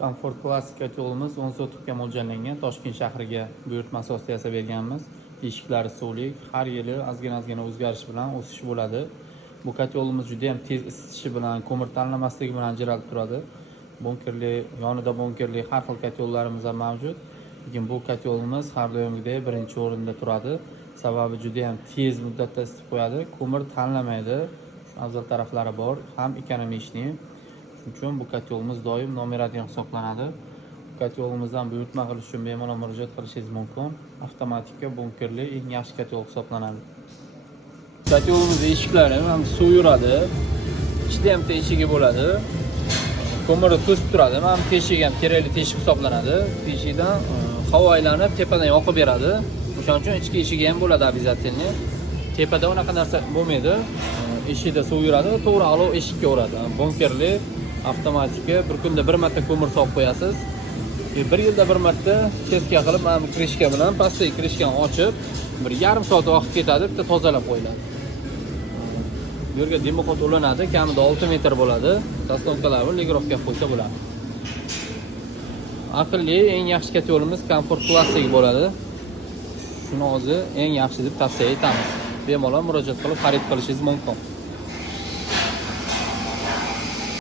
Comfort Classic yo'limiz 10 sotikka mo'ljallangan. Toshkent shahriga buyurtma asosida yasab berganmiz. Eshiklari suvlik, har yili ozgina o'zgarish bilan o'sish bo'ladi. Bu yo'limiz juda ham tez isitishi bilan, ko'mir tanlamasligi bilan ajralib turadi. Bunkerli, yonida bunkerli har xil yo'llarimiz ham mavjud. Lekin bu yo'limiz har doimgidek birinchi o'rinda turadi. Sababi juda ham tez muddatda isitib qo'yadi. Ko'mir tanlamaydi. Afzal taraflari bor, ham ekonomishni. Shuning uchun bu yo'limiz doim nomeradian hisoblanadi. Bu yo'limizdan buyurtma qilish uchun bemalol murojaat qilishingiz mumkin. Avtomatika bunkerli eng yaxshi yo'l hisoblanadi. Yo'limiz eshiklari ham suv yuradi. Ichida ham teshigi bo'ladi. Ko'mirni to'sib turadi. Mana teshigi ham kerakli teshik hisoblanadi. Teshikdan havo aylanib tepadan yoqib beradi. O'shaning uchun ichki eshigi ham bo'ladi обязательно. Tepada unaqa narsa bo'lmaydi. Eshikda suv yuradi, to'g'ri olov eshikka uradi. Bunkerli avtomatika bir kunda bir marta ko'mir solib qo'yasiz. Bir yilda bir marta chetka qilib, mana bu krishka bilan pastdagi krishkani ochib, bir yarim soat vaqt ketadi, bitta tozalab qo'yiladi. Bu yerga dimoxod ulanadi, kamida 6 metr bo'ladi. Dastonkalarni legirovka qo'ysa bo'ladi. Aqlli eng yaxshi yo'limiz Comfort Classic bo'ladi. Shuni o'zi eng yaxshi deb tavsiya etamiz. Bemalol murojaat qilib xarid qilishingiz mumkin.